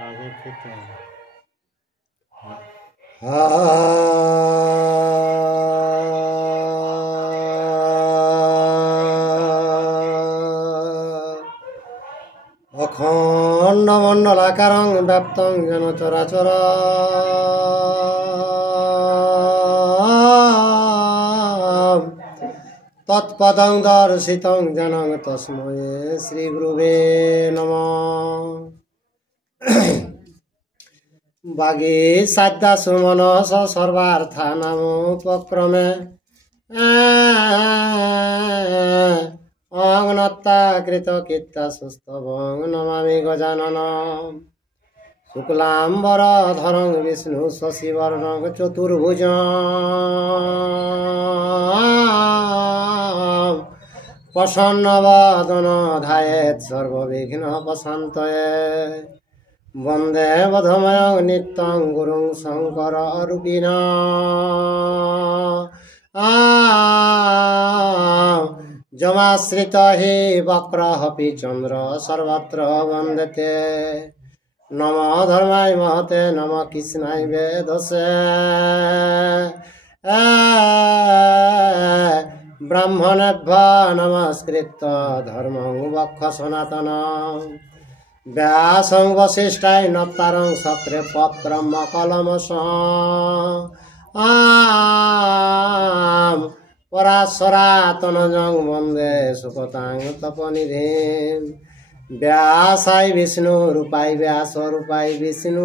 আগে খেতে হবে। অখণ্ড মণ্ডলাকারং ব্যাপ্তং যেন চরাচর তৎপদং দর্শিতং যেন তস্मै শ্রী গুরুবে নমঃ। বাগে সাধ্যা সুমনস সর্বার্থানামুপক্রমে অগ্নত্তা কৃত কীর্তা সুস্তবং নমামি গজাননম। শুক্লাম্বরধরং বিষ্ণু শশিবর্ণং চতুর্ভুজং প্রসন্নবদন ধ্যায়েৎ সর্ববিঘ্নোপশান্তয়ে। বন্দে বধময়ং নিত্যং গুরুং শঙ্কর রূপিণঃ। যমাশ্রিত হি বক্রহপি চন্দ্র সর্বত্র বন্দতে। নম ধর্মায় মহতে নম কৃষ্ণায় বেদসে। ব্রাহ্মণেভ্যো নমস্কৃত্য ধর্মং বক্ষ সনাতনং। ব্যাসং বশিষ্ঠায় নপ্তারং সক্রে পত্রম কলমসং। পরাশরাতনজং বন্দে সুকতাং তপনিধিম। ব্যাসায় বিষ্ণু রূপায় ব্যাস রূপায় বিষ্ণু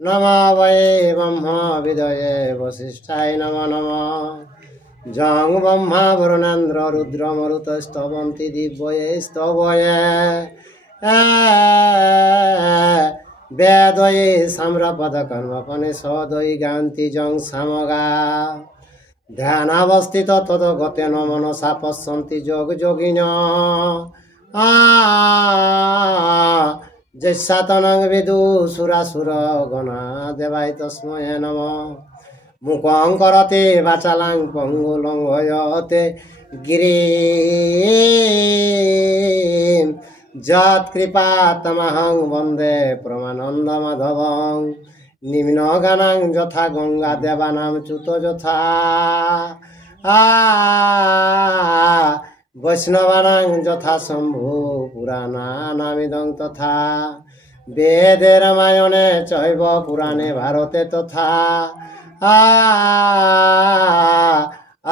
নম বয়ে ব্রহ্ম বিদয়ে বশিষ্ঠায় নম নম। জং ব্রহ্মা বরুণেন্দ্র রুদ্র মরুত স্তবন্তি দিব্যয়ে স্তবয়ে। বেদয়ে সাম্রপদ কর্মপনে সদয়ী গান্তি জং সামগা। ধ্যানাবস্থিত তদ গতেন মনসা পশ্যন্তি যোগ যোগিন। যস্যাতনং বিদু সুরাসুর গণা দেবায় তস্মৈ নমঃ। মুখং করতে বাচালাং পঙ্গু লঙ্ঘয়তে গিরিম। যৎকৃপা তমহং বন্দে প্রমানন্দ মাধবং। নিম্নগানাং যথা গঙ্গা দেবানাম চ্যুত যথা। বৈষ্ণবানাং যথা শম্ভু পুরাণানামিদং তথা। বেদে রামায়ণে চৈব পুরাণে ভারতে তথা।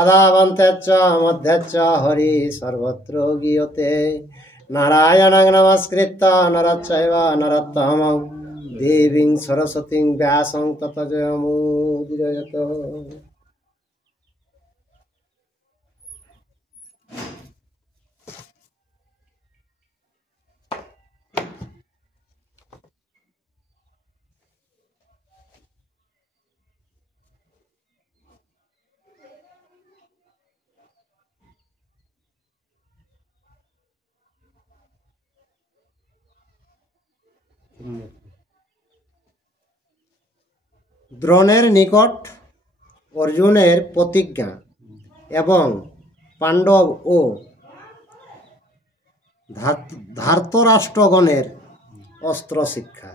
আদাবন্তে চ মধ্যে চ হরি সর্বত্র গীয়তে। নারায়ণং নমস্কৃত্য নরচৈব নরোত্তমং দেবীং সরস্বতীং ব্যাসং ততো জয়মুদীরয়ত। দ্রোণের নিকট অর্জুনের প্রতিজ্ঞা এবং পাণ্ডব ও ধার্তরাষ্ট্রগণের অস্ত্র শিক্ষা।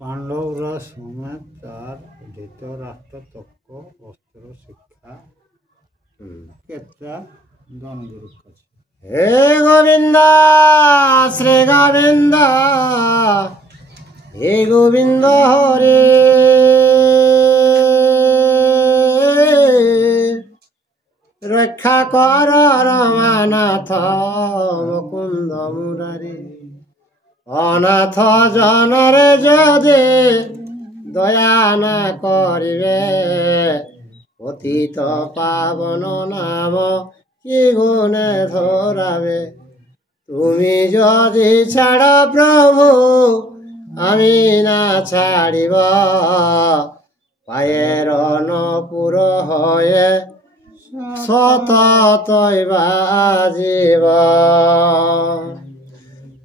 পাণ্ডবরা সমেত তার ধৃতরাষ্ট্র তক্ষ অস্ত্র শিক্ষা ক্ষেত্রে দনগুরুর কাছে। হে গোবিন্দ শ্রী গোবিন্দ হে গোবিন্দ হরে। রক্ষা কর রমানাথ মুকুন্দ মুরারি। অনাথ জনরে যদি দয়া না করিবে। পতিত পাবন নাম কি গুণে ধরাবে। তুমি যদি ছাড় প্রভু আমি না ছাড়িব। পায়ের নপুর হয়ে সততই বাজিব।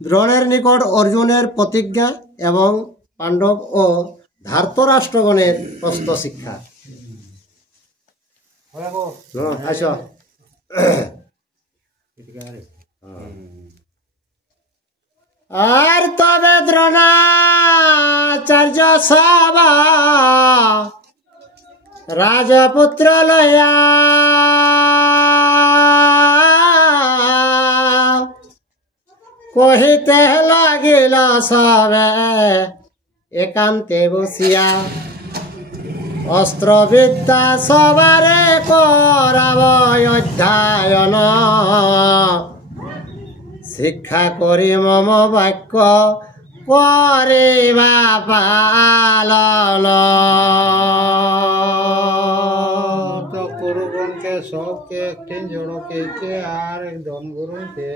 দ্রোণের নিকট অর্জুনের প্রতিজ্ঞা এবং পাণ্ডব ও ধার্তরাষ্ট্রগণের অস্ত্র শিক্ষা। আস সবা রাজপুত্র লয়া কহিতে লাগিল সবে একান্তে বসিয়া অস্ত্রবিদ্যা সবারে করাব অধ্যয়ন শিক্ষা করি মম বাক্য করিবা পালন। তো গুরুগণকে সবকে একটি জড়কে আর একজন গুরুকে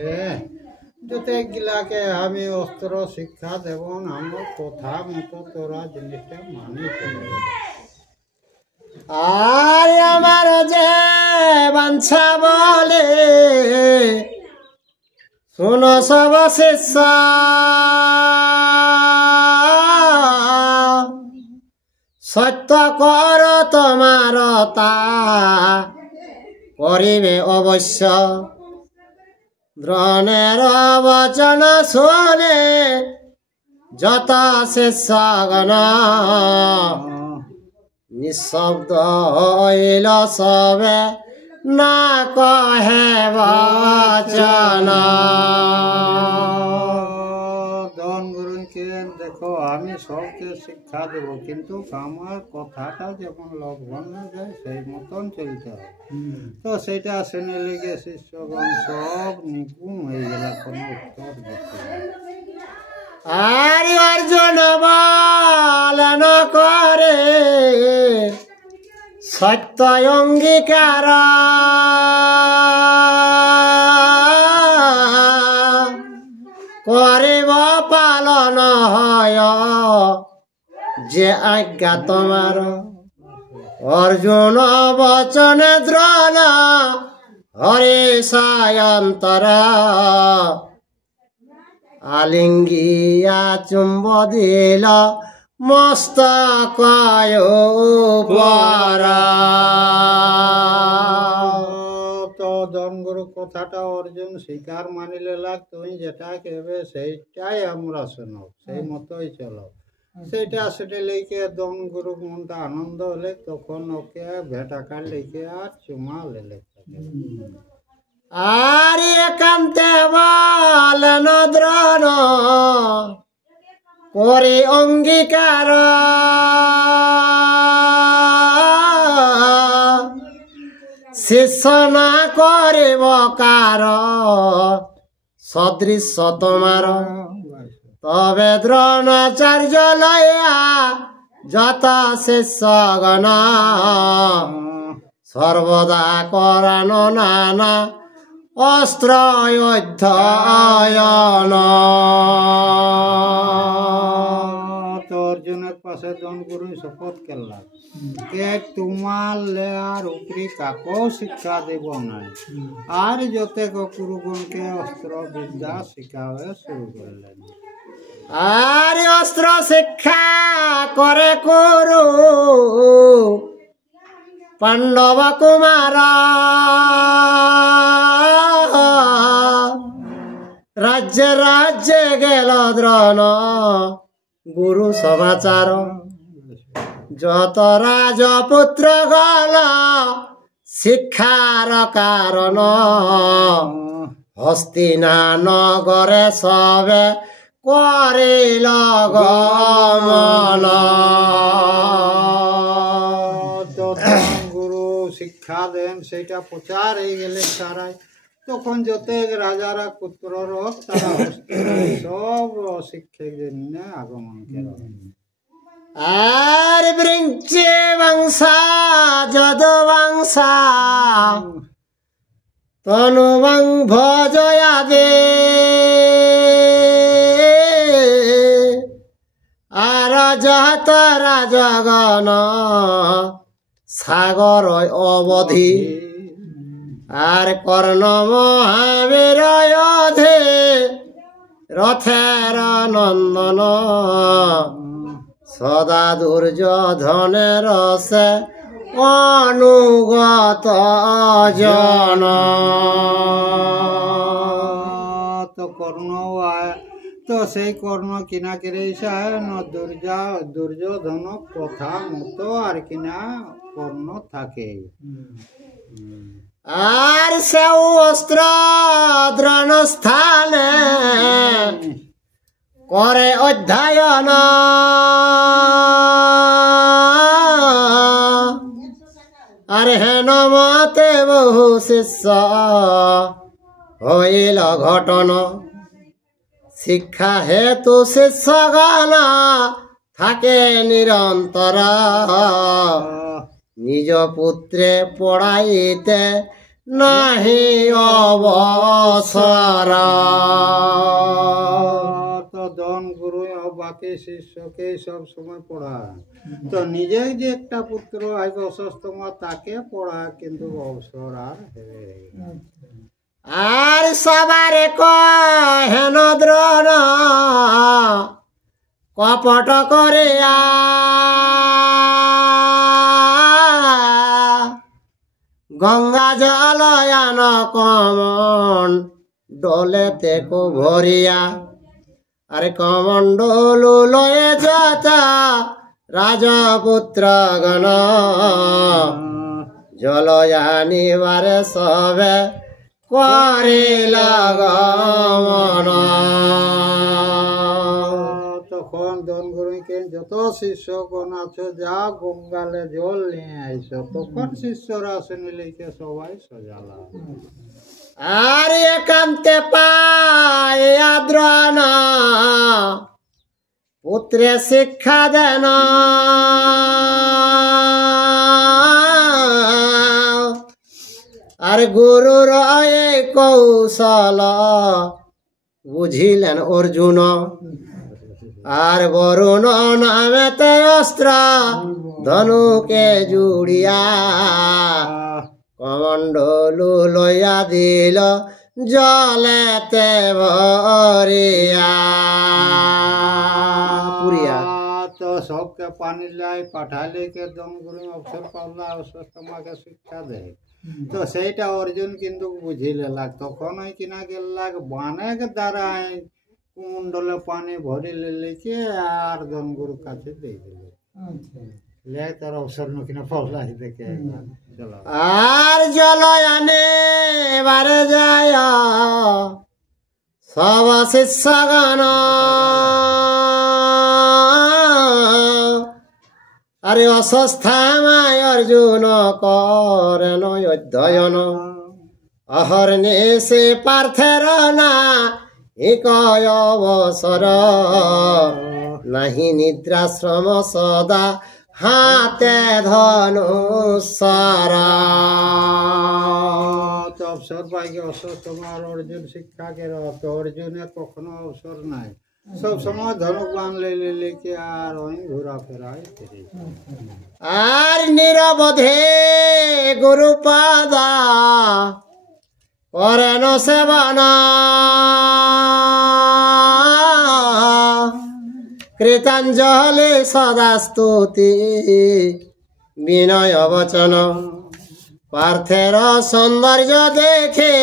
যতে গিলাকে আমি অস্ত্র শিক্ষা দেব আমার কথা মতো তোরা জিনিসটা মানি চলে। আর আমার যে বাঞ্ছা বলে শুনো সব শিষ্য সত্য কর তোমার তা করিবে অবশ্য দ্রোণের বচন শুনে যত শিষ্যগণ নিঃশব্দ হইল সবে না কহে বচন। ধন গুরুকে দেখো আমি সবকে শিক্ষা দেব কিন্তু আমার কথাটা যেমন লঙ্ঘন না যায় সেই মতন চলতে হবে। তো সেটা শুনে লেগে শিষ্যগণ সব নিপুণ হয়ে গেল, কোনো উত্তর দিতে না। আর অর্জুন বলন করে সত্য অঙ্গীকার করিব পালন হয় যে আজ্ঞা তোমার। অর্জুন বচনে দ্রোণ হরি সায়ন্তর আলিঙ্গিয়া চুম্ব দিল মস্তক তো ধনগুরু কথাটা অর্জুন স্বীকার মানিলে লাগ, তুমি যেটা কেবে সেইটাই আমরা শোনো, সেই মতোই চলো। সেটা লেগে ধনগুরু মনটা আনন্দ হলে তখন ওকে ভেটাকার লেগে আর চুমা লেলে থাকে। আর একান্তে বলেন দ্রোণ করি অঙ্গীকার শিষ্য না করিব কার সদৃশ্য তোমার। তবে দ্রোণাচার্য লয়া যত শিষ্যগণ সর্বদা করানো নানা অস্ত্র অধ্যয়ন। তো অর্জুনের পাশে ধনগুরু শপথ করলাম কে তোমার লেয়ার উপরি কাকেও শিক্ষা দেব না। আর যতে গুরুগণকে অস্ত্র বিদ্যা শিখাবে শুরু করলেন। আর অস্ত্র শিক্ষা করে করু পাণ্ডব কুমার রাজ্যে রাজ্যে গেল দ্রোণ গুরু সমাচার। যত রাজপুত্র গল শিক্ষার কারণ হস্তিনা নগরে সবে করিল গমন। গুরু শিক্ষা দেন সেটা প্রচার হয়ে গেলে তারাই তখন যত রাজারা পুত্রর তারা সব শিক্ষকদের নিয়ে আগমন করে। আর বৃঞ্চে বংশা যদ বংশা তনুবং ভজয়াদে আর যত রাজগণ সাগর অবধি আর কর্ণ মহাবীর অধে রথের নন্দন সদা দুর্যোধনের সে অনুগত জন। তো কর্ণ তো সেই কর্ণ কিনা করে দুর্যোধন কথা মতো আর কিনা কর্ণ থাকে। আর সেও অস্ত্র দ্রোণ স্থানে করে অধ্যয়ন, আর হেন মতে বহু শিষ্য হইল ঘটন। শিক্ষা হেতু শিষ্যগণ থাকে নিরন্তর, নিজ পুত্রে পড়াইতে নাহি অবসর। তো দন গুরু বাকি শিষ্যকে সব সময় পড়ায়, তো নিজে যে একটা পুত্র আইব অসুস্থ তাকে পড়ায়, কিন্তু অবসর আর আর সবারে হেন দ্রোণ কপট করিয়া, গঙ্গা জলয়ান কমন ডলেতে কো ভরিয়া। আরে কমণ্ডলু লয়ে যত রাজপুত্র গণ, জলয়ানিবারে সবে করিল গমন। তখন ধনগুরুকে যত শিষ্যগণ আছো যা গঙ্গালে জল নিয়ে আইস, তখন শিষ্যরা শুনিলেকে সবাই সজালা। আর একান্তে পাইয়া দ্রোণ পুত্রে শিক্ষা দেন, আর গুরুর এই কৌশল বুঝিলেন অর্জুন। আর বরুণ নামেতে অস্ত্র ধনুকে জুড়িয়া, কমণ্ডলু লইয়া দিল জলেতে ভরিয়া। পুরিয়া তো সবকে পানি লাই পাঠালে কে দম গুরু অবসর পাওলা অসুস্থমাকে শিক্ষা দেয়। তো সেইটা অর্জুন কিন্তু বুঝিলে লাগ, তখন ওই কিনা গেলাগ বানেক দ্বারাই কুমণ্ডলে পানি ভরি লেকে আর দম গুরুর কাছে দিয়ে দিলে, লে তার অবসর কিনা পাওলা দেখে। চলো আর জলয়ানে বারে যায় সব শিষ্যগণ, আরে অস্বস্থামায় অর্জুন করেন অধ্যয়ন। অহর্নিশে পার্থের না একয় অবসর, নাহি নিদ্রাশ্রম সদা হাতে ধনুষর। অবসর পাইকে অসুস্থ অর্জুন শিক্ষা কে তো অর্জুনের কখনো অবসর নাই, সব সময় ধনুক বাঁধলে লেকে আর ওই ঘোরা ফেরাই। আর নিরবধে গুরুপাদা করেন সেবন, কৃতাঞ্জলি সদা স্তুতি বিনয় বচন। পার্থের সৌন্দর্য দেখে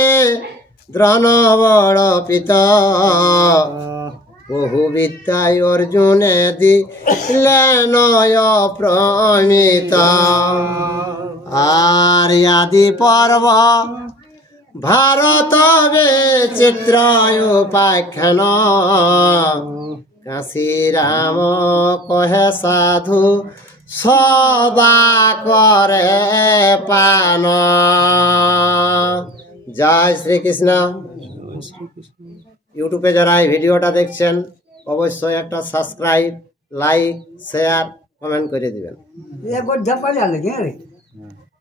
দ্রোণ বড় পিত, বহু বিদ্যায় অর্জুনে দিলে নয় প্রমিত। আর আদি পর্ব ভারত বিচিত্র উপাখ্যান, কাশী রাম কহে সাধু সদা করে পান। জয় শ্রীকৃষ্ণ। ইউটিউবে যারা এই ভিডিওটা দেখছেন অবশ্যই একটা সাবস্ক্রাইব, লাইক, শেয়ার, কমেন্ট করে দিবেন।